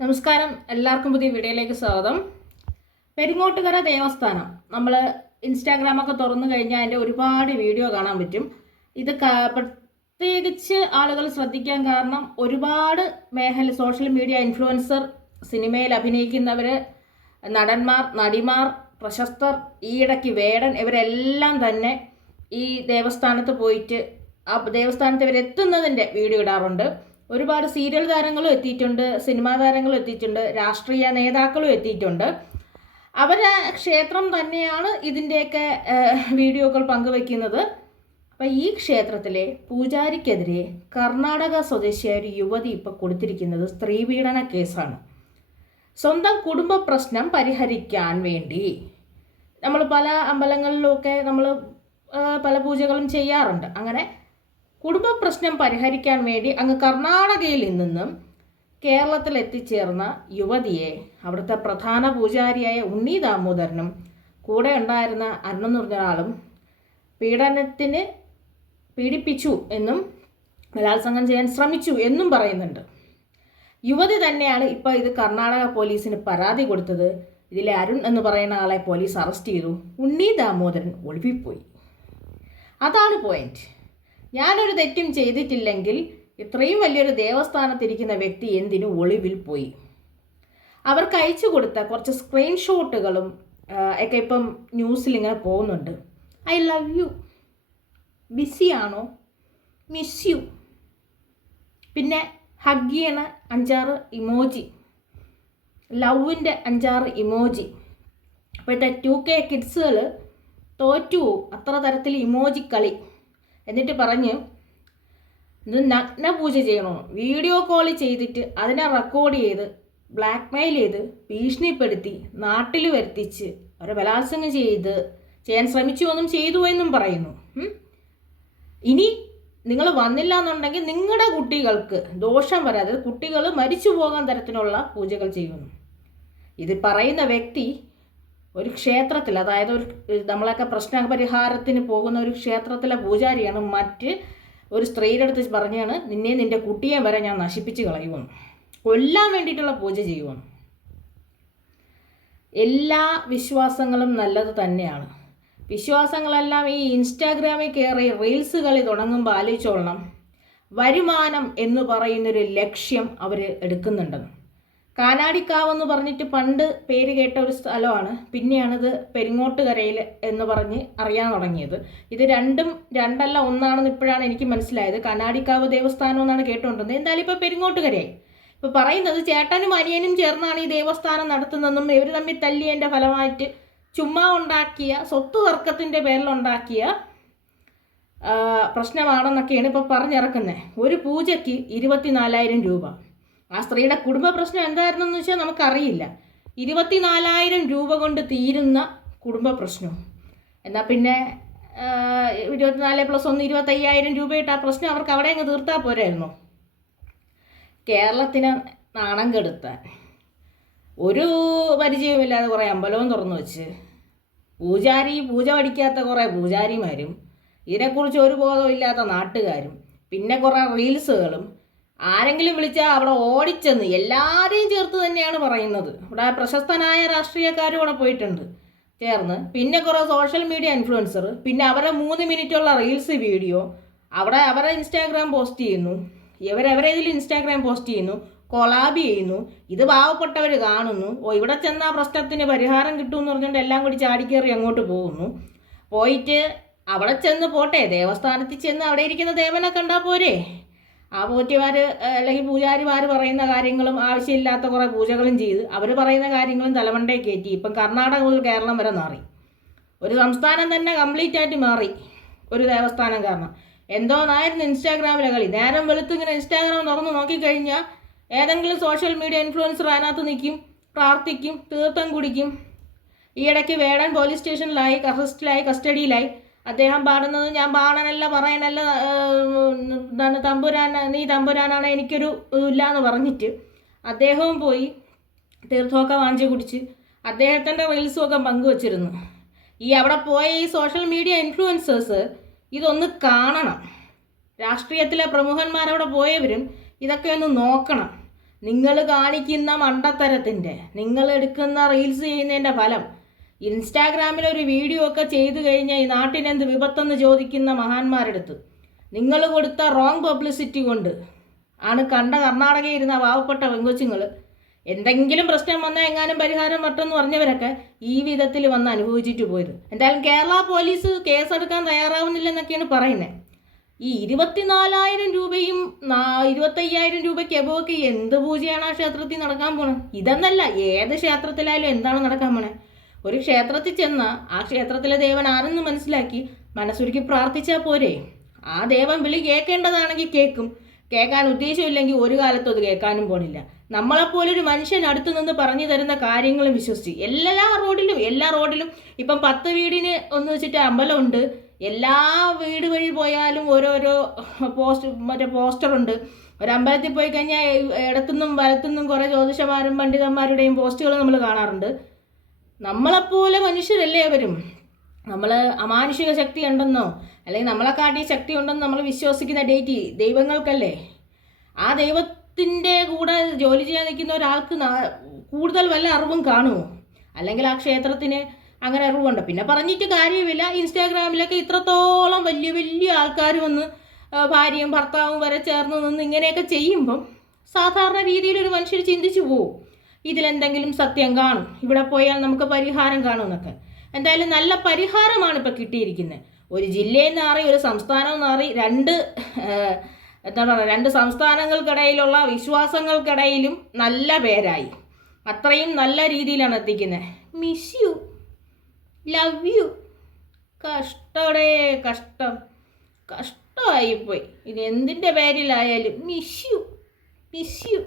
നമസ്കാരം, എല്ലാവർക്കും പുതിയ വീഡിയോയിലേക്ക് സ്വാഗതം. പെരിങ്ങോട്ടുകര ദേവസ്ഥാനം നമ്മൾ ഇൻസ്റ്റാഗ്രാമൊക്കെ തുറന്നു കഴിഞ്ഞാൽ അതിൻ്റെ ഒരുപാട് വീഡിയോ കാണാൻ പറ്റും. ഇത് പ്രത്യേകിച്ച് ആളുകൾ ശ്രദ്ധിക്കാൻ കാരണം ഒരുപാട് സോഷ്യൽ മീഡിയ ഇൻഫ്ലുവൻസർ, സിനിമയിൽ അഭിനയിക്കുന്നവർ, നടന്മാർ, നടിമാർ, പ്രശസ്തർ, ഈയിടയ്ക്ക് വേടൻ, ഇവരെല്ലാം തന്നെ ഈ ദേവസ്ഥാനത്ത് പോയിട്ട് ആ ദേവസ്ഥാനത്ത് ഇവരെത്തുന്നതിൻ്റെ വീഡിയോ ഇടാറുണ്ട്. ഒരുപാട് സീരിയൽ താരങ്ങളും എത്തിയിട്ടുണ്ട്, സിനിമാ താരങ്ങളും എത്തിയിട്ടുണ്ട്, രാഷ്ട്രീയ നേതാക്കളും എത്തിയിട്ടുണ്ട്. അവരെ ക്ഷേത്രം തന്നെയാണ് ഇതിൻ്റെയൊക്കെ വീഡിയോകൾ പങ്കുവയ്ക്കുന്നത്. അപ്പം ഈ ക്ഷേത്രത്തിലെ പൂജാരിക്കെതിരെ കർണാടക സ്വദേശിയായ ഒരു യുവതി ഇപ്പോൾ കൊടുത്തിരിക്കുന്നത് സ്ത്രീപീഡന കേസാണ്. സ്വന്തം കുടുംബ പ്രശ്നം പരിഹരിക്കാൻ വേണ്ടി നമ്മൾ പല അമ്പലങ്ങളിലുമൊക്കെ നമ്മൾ പല പൂജകളും ചെയ്യാറുണ്ട്. അങ്ങനെ കുടുംബ പ്രശ്നം പരിഹരിക്കാൻ വേണ്ടി അങ്ങ് കർണാടകയിൽ നിന്നും കേരളത്തിൽ എത്തിച്ചേർന്ന യുവതിയെ അവിടുത്തെ പ്രധാന പൂജാരിയായ ഉണ്ണി ദാമോദരനും കൂടെ ഉണ്ടായിരുന്ന അരുൺ എന്ന് പറഞ്ഞ ആളും പീഡിപ്പിച്ചു എന്നും ബലാത്സംഗം ചെയ്യാൻ ശ്രമിച്ചു എന്നും പറയുന്നുണ്ട്. യുവതി തന്നെയാണ് ഇപ്പോൾ ഇത് കർണാടക പോലീസിന് പരാതി കൊടുത്തത്. ഇതിലെ അരുൺ എന്ന് പറയുന്ന ആളെ പോലീസ് അറസ്റ്റ് ചെയ്തു. ഉണ്ണി ദാമോദരൻ ഒളിവിപ്പോയി. അതാണ് പോയിന്റ്. ഞാനൊരു തെറ്റും ചെയ്തിട്ടില്ലെങ്കിൽ ഇത്രയും വലിയൊരു ദേവസ്ഥാനത്തിരിക്കുന്ന വ്യക്തി എന്തിനു ഒളിവിൽ പോയി? അവർക്ക് അയച്ചു കൊടുത്ത കുറച്ച് സ്ക്രീൻഷോട്ടുകളും ഒക്കെ ഇപ്പം ന്യൂസിൽ ഇങ്ങനെ പോകുന്നുണ്ട്. ഐ ലവ് യു, ബിസിയാണോ, മിസ് യു, പിന്നെ ഹഗ് ചെയ്യണ 5-6 ഇമോജി, ലവിൻ്റെ 5-6 ഇമോജി. അപ്പോഴത്തെ 2K കിഡ്സുകൾ തോറ്റു അത്ര തരത്തിൽ ഇമോജി കളി. എന്നിട്ട് പറഞ്ഞ് ഇത് നഗ്ന പൂജ ചെയ്യണോ, വീഡിയോ കോൾ ചെയ്തിട്ട് അതിനെ റെക്കോർഡ് ചെയ്ത് ബ്ലാക്ക്മെയിൽ ചെയ്ത് ഭീഷണിപ്പെടുത്തി നാട്ടിൽ വരുത്തിച്ച് അവരെ ബലാത്സംഗം ചെയ്യാൻ ശ്രമിച്ചു എന്നും ചെയ്തു എന്നും പറയുന്നു. ഇനി നിങ്ങൾ വന്നില്ല എന്നുണ്ടെങ്കിൽ നിങ്ങളുടെ കുട്ടികൾക്ക് ദോഷം വരാതെ കുട്ടികൾ മരിച്ചു പോകാൻ തരത്തിലുള്ള പൂജകൾ ചെയ്യുന്നു. ഇത് പറയുന്ന വ്യക്തി ഒരു ക്ഷേത്രത്തിൽ, അതായത് നമ്മളൊക്കെ പ്രശ്ന പരിഹാരത്തിന് പോകുന്ന ഒരു ക്ഷേത്രത്തിലെ പൂജാരിയാണ്. മറ്റ് ഒരു സ്ത്രീയുടെ അടുത്ത് പറഞ്ഞാണ് നിന്നെ നിൻ്റെ കുട്ടിയെ വരെ ഞാൻ നശിപ്പിച്ച് കളയുമെന്ന്, കൊല്ലാൻ വേണ്ടിയിട്ടുള്ള പൂജ ചെയ്യുമെന്ന്. എല്ലാ വിശ്വാസങ്ങളും നല്ലത് തന്നെയാണ്. വിശ്വാസങ്ങളെല്ലാം ഈ ഇൻസ്റ്റാഗ്രാമിൽ കയറി റീൽസ് കളി തുടങ്ങുമ്പോൾ ആലോചിച്ചോളണം, വരുമാനം എന്ന് പറയുന്നൊരു ലക്ഷ്യം അവർ എടുക്കുന്നുണ്ടെന്ന്. കാനാടിക്കാവെന്ന് പറഞ്ഞിട്ട് പണ്ട് പേര് കേട്ട ഒരു സ്ഥലമാണ്. പിന്നെയാണിത് പെരിങ്ങോട്ടുകരയിൽ എന്ന് പറഞ്ഞ് അറിയാൻ തുടങ്ങിയത്. ഇത് രണ്ടല്ല ഒന്നാണെന്ന് ഇപ്പോഴാണ് എനിക്ക് മനസ്സിലായത്. കനാടിക്കാവ് ദേവസ്ഥാനം എന്നാണ് കേട്ടുകൊണ്ടിരുന്നത്. എന്തായാലും ഇപ്പോൾ പെരിങ്ങോട്ടുകരയായി. ഇപ്പോൾ പറയുന്നത് ചേട്ടനും അനിയനും ചേർന്നാണ് ഈ ദേവസ്ഥാനം നടത്തുന്നതെന്നും ഇവർ തമ്മിൽ തല്ലിയതിൻ്റെ ഫലമായിട്ട് ചുമ്മാ ഉണ്ടാക്കിയ സ്വത്ത് തർക്കത്തിൻ്റെ പേരിലുണ്ടാക്കിയ പ്രശ്നമാണെന്നൊക്കെയാണ് ഇപ്പോൾ പറഞ്ഞിറക്കുന്നത്. ഒരു പൂജയ്ക്ക് 24,000 രൂപ. ആ സ്ത്രീയുടെ കുടുംബ പ്രശ്നം എന്തായിരുന്നു എന്ന് വെച്ചാൽ നമുക്കറിയില്ല. 24,000 രൂപ കൊണ്ട് തീരുന്ന കുടുംബ പ്രശ്നം. എന്നാൽ പിന്നെ 24 + 1 25,000 രൂപയിട്ട് ആ പ്രശ്നം അവർക്ക് അവിടെ അങ്ങ് തീർത്താൽ പോരായിരുന്നു. കേരളത്തിന് നാണം കെടുത്താൻ ഒരു പരിചയമില്ലാതെ കുറേ അമ്പലവും തുറന്നു വെച്ച് പൂജ പഠിക്കാത്ത കുറേ പൂജാരിമാരും ഇതിനെക്കുറിച്ച് ഒരു ബോധമില്ലാത്ത നാട്ടുകാരും പിന്നെ കുറേ റീൽസുകളും, ആരെങ്കിലും വിളിച്ചാൽ അവിടെ ഓടിച്ചെന്ന് എല്ലാവരെയും ചേർത്ത് തന്നെയാണ് പറയുന്നത്. ഇവിടെ പ്രശസ്തനായ രാഷ്ട്രീയക്കാരും അവിടെ പോയിട്ടുണ്ട് ചേർന്ന്. പിന്നെ കുറേ സോഷ്യൽ മീഡിയ ഇൻഫ്ലുവൻസർ, പിന്നെ അവരെ 3 മിനിറ്റുള്ള റീൽസ് വീഡിയോ അവിടെ അവരെ ഇൻസ്റ്റാഗ്രാം പോസ്റ്റ് ചെയ്യുന്നു. ഇതിൽ ഇൻസ്റ്റാഗ്രാം പോസ്റ്റ് ചെയ്യുന്നു, കൊളാബ് ചെയ്യുന്നു. ഇത് പാവപ്പെട്ടവർ കാണുന്നു. ഇവിടെ ചെന്ന് ആ പ്രശ്നത്തിന് പരിഹാരം കിട്ടുമെന്ന് പറഞ്ഞുകൊണ്ട് എല്ലാം കൂടി ചാടിക്കയറി അങ്ങോട്ട് പോകുന്നു. പോയിട്ട് അവിടെ ചെന്ന് പോട്ടെ, ദേവസ്ഥാനത്തിൽ ചെന്ന് അവിടെ ഇരിക്കുന്ന ദേവനെ കണ്ടാൽ പോരെ. ആ പോറ്റിമാർ അല്ലെങ്കിൽ പൂജാരിമാർ പറയുന്ന കാര്യങ്ങളും ആവശ്യമില്ലാത്ത കുറേ പൂജകളും ചെയ്ത് അവർ പറയുന്ന കാര്യങ്ങളും തലമണ്ടേ കയറ്റി. ഇപ്പം കർണാടക മുതൽ കേരളം വരെ മാറി. ഒരു സംസ്ഥാനം തന്നെ കംപ്ലീറ്റ് ആയിട്ട് മാറി ഒരു ദേവസ്ഥാനം കാരണം. എന്തോന്നായിരുന്നു ഇൻസ്റ്റാഗ്രാമിലെ കളി. നേരം വെളുത്തിങ്ങനെ ഇൻസ്റ്റാഗ്രാം തുറന്ന് നോക്കിക്കഴിഞ്ഞാൽ ഏതെങ്കിലും സോഷ്യൽ മീഡിയ ഇൻഫ്ലുവൻസർ അതിനകത്ത് നിൽക്കും, പ്രാർത്ഥിക്കും, തീർത്ഥം കുടിക്കും. ഈയിടയ്ക്ക് വേടൻ പോലീസ് സ്റ്റേഷനിലായി, കസ്റ്റഡിയിലായി. അദ്ദേഹം പാടുന്നത് ഞാൻ പാടാനല്ല പറയാനല്ല, എന്താണ് നീ തമ്പുരാനാണ്, എനിക്കൊരു ഇല്ല എന്ന് പറഞ്ഞിട്ട് അദ്ദേഹവും പോയി തീർത്ഥമൊക്കെ വാങ്ങിച്ച് കുടിച്ച് അദ്ദേഹത്തിൻ്റെ റീൽസും ഒക്കെ പങ്കുവച്ചിരുന്നു. ഈ അവിടെ പോയ ഈ സോഷ്യൽ മീഡിയ ഇൻഫ്ലുവൻസേഴ്സ് ഇതൊന്ന് കാണണം. രാഷ്ട്രീയത്തിലെ പ്രമുഖന്മാരവിടെ പോയവരും ഇതൊക്കെ ഒന്ന് നോക്കണം. നിങ്ങൾ കാണിക്കുന്ന മണ്ടത്തരത്തിൻ്റെ, നിങ്ങൾ എടുക്കുന്ന റീൽസ് ചെയ്യുന്നതിൻ്റെ ഫലം. ഇൻസ്റ്റാഗ്രാമിൽ ഒരു വീഡിയോ ഒക്കെ ചെയ്തു കഴിഞ്ഞാൽ ഈ നാട്ടിനെന്ത് വിപത്തെന്ന് ചോദിക്കുന്ന മഹാന്മാരെടുത്ത് നിങ്ങൾ കൊടുത്ത റോങ് പബ്ലിസിറ്റി കൊണ്ട് ആണ് കർണാടകയിൽ ഇരുന്ന പാവപ്പെട്ട പെങ്കൊച്ചുങ്ങൾ എന്തെങ്കിലും പ്രശ്നം വന്നാൽ എങ്ങാനും പരിഹാരം പറ്റുമെന്ന് പറഞ്ഞവരൊക്കെ ഈ വിധത്തിൽ വന്ന് അനുഭവിച്ചിട്ട് പോയത്. എന്തായാലും കേരള പോലീസ് കേസെടുക്കാൻ തയ്യാറാവുന്നില്ലെന്നൊക്കെയാണ് പറയുന്നത്. ഈ 24,000 രൂപയും 25,000 രൂപയ്ക്ക് എബോക്ക് എന്ത് പൂജയാണ് ആ ക്ഷേത്രത്തിൽ നടക്കാൻ പോണത്? ഇതെന്നല്ല, ഏത് ക്ഷേത്രത്തിലായാലും എന്താണ് നടക്കാൻ പോണേ? ഒരു ക്ഷേത്രത്തിൽ ചെന്നാൽ ആ ക്ഷേത്രത്തിലെ ദേവൻ ആരെന്ന് മനസ്സിലാക്കി മനസ്സുരുക്കി പ്രാർത്ഥിച്ചാൽ പോരെ? ആ ദേവൻ വിളി കേൾക്കേണ്ടതാണെങ്കിൽ കേൾക്കും, കേൾക്കാൻ ഉദ്ദേശമില്ലെങ്കിൽ ഒരു കാലത്തും അത് കേൾക്കാനും പോണില്ല. നമ്മളെപ്പോലൊരു മനുഷ്യൻ അടുത്ത് നിന്ന് പറഞ്ഞു തരുന്ന കാര്യങ്ങളും വിശ്വസിച്ച് എല്ലാ റോഡിലും ഇപ്പം 10 വീടിന് ഒന്ന് വെച്ചിട്ട് അമ്പലമുണ്ട്. എല്ലാ വീട് വഴി പോയാലും ഓരോരോ പോസ്റ്ററുണ്ട്. ഒരു അമ്പലത്തിൽ പോയി കഴിഞ്ഞാൽ ഇടത്തുനിന്നും വലത്തുനിന്നും കുറേ ജ്യോതിഷന്മാരും പണ്ഡിതന്മാരുടെയും പോസ്റ്റുകൾ നമ്മൾ കാണാറുണ്ട്. നമ്മളെപ്പോലെ മനുഷ്യരല്ലേ അവരും. നമ്മൾ അമാനുഷിക ശക്തി ഉണ്ടെന്നോ അല്ലെങ്കിൽ നമ്മളെക്കാട്ടി ശക്തി ഉണ്ടെന്ന് നമ്മൾ വിശ്വസിക്കുന്ന ദൈവങ്ങൾക്കല്ലേ. ആ ദൈവത്തിൻ്റെ കൂടെ ജോലി ചെയ്യാൻ നിൽക്കുന്ന ഒരാൾക്ക് കൂടുതൽ വല്ല അറിവും കാണുമോ? അല്ലെങ്കിൽ ആ ക്ഷേത്രത്തിന് അങ്ങനെ അറിവുണ്ട്? പിന്നെ പറഞ്ഞിട്ട് കാര്യമില്ല. ഇൻസ്റ്റാഗ്രാമിലൊക്കെ ഇത്രത്തോളം വലിയ ആൾക്കാർ വന്ന് ഭാര്യയും ഭർത്താവും വരെ ചേർന്ന് നിന്ന് ഇങ്ങനെയൊക്കെ ചെയ്യുമ്പം സാധാരണ രീതിയിൽ ഒരു മനുഷ്യർ ചിന്തിച്ചു പോവും, ഇതിലെന്തെങ്കിലും സത്യം കാണും, ഇവിടെ പോയാൽ നമുക്ക് പരിഹാരം കാണുമെന്നൊക്കെ. എന്തായാലും നല്ല പരിഹാരമാണ് ഇപ്പോൾ കിട്ടിയിരിക്കുന്നത്. ഒരു ജില്ലയിൽ നിന്നറി, ഒരു സംസ്ഥാനം എന്നറി, രണ്ട് സംസ്ഥാനങ്ങൾക്കിടയിലുള്ള വിശ്വാസങ്ങൾക്കിടയിലും നല്ല പേരായി. അത്രയും നല്ല രീതിയിലാണ് എത്തിക്കുന്നത്. Miss you, love you. കഷ്ടമായിപ്പോയി. ഇത് എന്തിൻ്റെ പേരിലായാലും മിസ് യു.